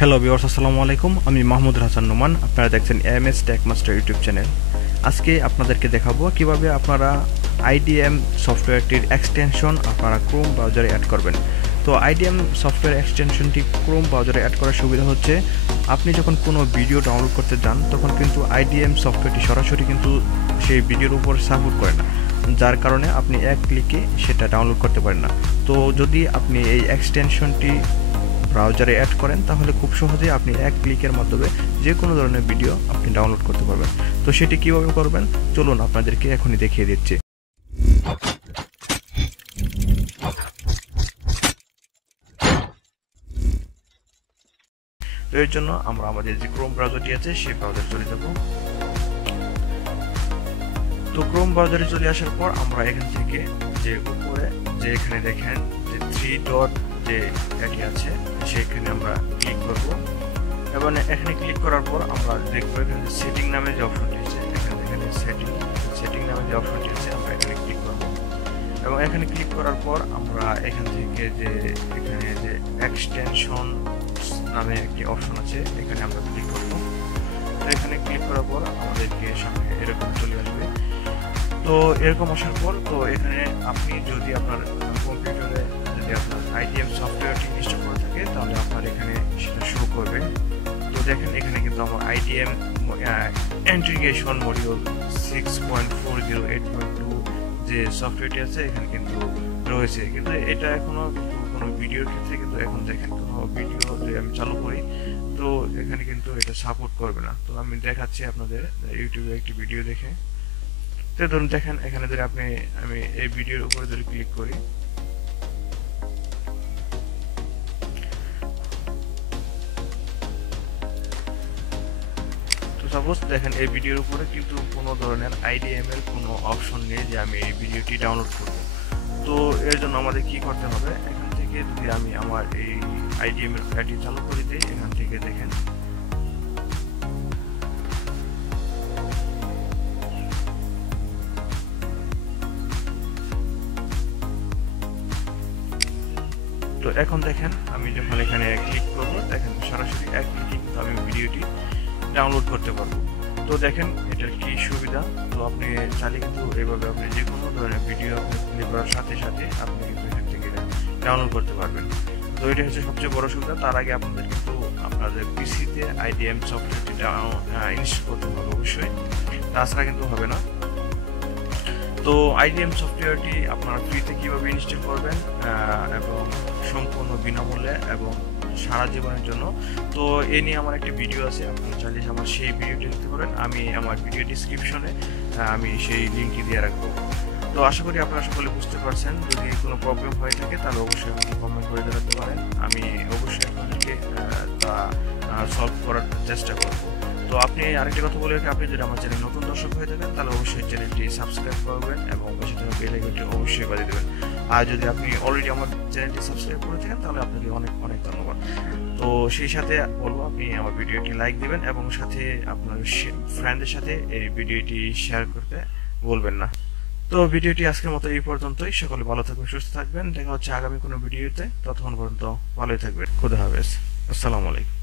Hello viewers, আসসালামু আলাইকুম। আমি মাহমুদ হাসান নোমান। আপনারা দেখছেন MS tech master YouTube channel. আজকে আপনাদেরকে দেখাবো কিভাবে আপনারা আইডিএম সফটওয়্যারটির এক্সটেনশন আপনারা ক্রোম ব্রাউজারে অ্যাড করবেন। তো আইডিএম সফটওয়্যার এক্সটেনশনটি ক্রোম ব্রাউজারে অ্যাড করার সুবিধা হচ্ছে, আপনি যখন কোনো ভিডিও ডাউনলোড করতে যান তখন কিন্তু আইডিএম সফটওয়্যারটি সরাসরি কিন্তু সেই ভিডিওর উপর সাপোর্ট করে না, যার কারণে আপনি এক ক্লিকে সেটা ডাউনলোড করতে পারেন না। তো যদি আপনি এই এক্সটেনশনটি ব্রাউজারে অ্যাড করেন তাহলে খুব সহজেই আপনি এক ক্লিকের মাধ্যমে যে কোনো ধরনের ভিডিও আপনি ডাউনলোড করতে পারবেন। তো সেটি কিভাবে করবেন চলুন আপনাদেরকে এখনই দেখিয়ে দিচ্ছি। তো এর জন্য আমরা আমাদের যে ক্রোম ব্রাউজারটি আছে সেই ব্রাউজারে চলে যাব। তো ক্রোম ব্রাউজারে চলে আসার পর আমরা এখান থেকে যে উপরে যে এখানে দেখেন যে 3 ডট যে এটি আছে সেখানে আমরা ক্লিক করব এবং এখানে ক্লিক করার পর আমরা দেখব এখানে সেটিং নামে যে অপশনটি আছে, এখানে সেটিং নামে যে অপশনটি আছে আমরা এখানে ক্লিক করব এবং এখানে ক্লিক করার পর আমরা এখান থেকে যে এখানে যে এক্সটেনশন নামে একটি অপশন আছে এখানে আমরা ক্লিক করব। তো এখানে ক্লিক করার পর আমাদেরকে সামনে এরকম চলে আসবে। তো এরকম আসার পর তো এখানে আপনি যদি আপনার কম্পিউটারে যদি আপনার আইডিএম সফটওয়্যারটি ইনস্টল করা থাকে তাহলে আপনার এখানে সেটা শো করবে। তো দেখেন এখানে কিন্তু আমার আইডিএম ইন্টিগ্রেশন মডিউল 6.408.2 যে সফটওয়্যারটি আছে এখানে কিন্তু রয়েছে, কিন্তু এটা এখনো কোনো ভিডিওর ক্ষেত্রে কিন্তু এখন দেখেন কোনো ভিডিও যদি আমি চালু করি তো এখানে কিন্তু এটা সাপোর্ট করবে না। তো আমি দেখাচ্ছি আপনাদের ইউটিউবে একটি ভিডিও দেখে। তো ধরুন দেখেন এখানে যদি আমি এই ভিডিওর উপরে যদি ক্লিক করি তো সাপোজ দেখেন এই ভিডিওর উপরে কিন্তু কোনো ধরনের আইডিএম এর কোনো অপশন নেই যে আমি এই ভিডিওটি ডাউনলোড করব। তো এর জন্য আমাদের কি করতে হবে, এখান থেকে যদি আমি আমার এই আইডিএম এর ফাইলটি চালু করে দিই, এখান থেকে দেখেন তো এখন দেখেন আমি যখন এখানে ক্লিক করব দেখেন সরাসরি এক ক্লিকে কিন্তু আমি ভিডিওটি ডাউনলোড করতে পারবো। তো দেখেন এটার কি সুবিধা, তো আপনি চাইলে কিন্তু এইভাবে আপনি যে কোনো ধরনের ভিডিও প্লে করার সাথে সাথে আপনি কিন্তু এখান থেকে ডাউনলোড করতে পারবেন। তো এটা হচ্ছে সবচেয়ে বড় সুবিধা। তার আগে আপনাদের কিন্তু আপনাদের পিসিতে আইডিএম সফটওয়্যারটি ইনস্টল করতে হবে অবশ্যই, তাছাড়া কিন্তু হবে না। তো আইডিএম সফটওয়্যারটি আপনারা ফ্রিতে কীভাবে ইনস্টল করবেন এবং সম্পূর্ণ বিনামূল্যে এবং সারা জীবনের জন্য, তো এ নিয়ে আমার একটা ভিডিও আছে, আপনারা চাইলে আমার সেই ভিডিওটি দেখতে পারেন। আমি আমার ভিডিও ডিসক্রিপশনে আমি সেই লিঙ্কটি দিয়ে রাখবো। তো আশা করি আপনারা সকলে বুঝতে পারছেন। যদি কোনো প্রবলেম হয়ে থাকে তাহলে অবশ্যই আমাকে কমেন্ট করে জানাতে পারেন, আমি অবশ্যই আপনাদেরকে তা সলভ করার চেষ্টা করব। তো আপনি আরেকটা কথা বলে রাখি, আপনি যদি আমার চ্যানেল নতুন দর্শক হয়ে থাকেন তাহলে অবশ্যই চ্যানেলটি সাবস্ক্রাইব করবেন এবং পাশে থাকা বেল আইকনটি অবশ্যই বাজিয়ে দেবেন। আর যদি আপনি অলরেডি আমার চ্যানেলটি সাবস্ক্রাইব করে থাকেন তাহলে আপনাকে অনেক অনেক ধন্যবাদ। তো সেই সাথে বলবো আপনি আমার ভিডিওটি লাইক দিবেন এবং সাথে আপনার ফ্রেন্ডদের সাথে এই ভিডিওটি শেয়ার করতে বলবেন না। তো ভিডিওটি আজকের মতো এই পর্যন্তই। সকলে ভালো থাকবেন, সুস্থ থাকবেন। দেখা হচ্ছে আগামী কোনো ভিডিওতে। ততক্ষণ পর্যন্ত ভালোই থাকবেন। খুদা হাফেজ। আসসালামু আলাইকুম।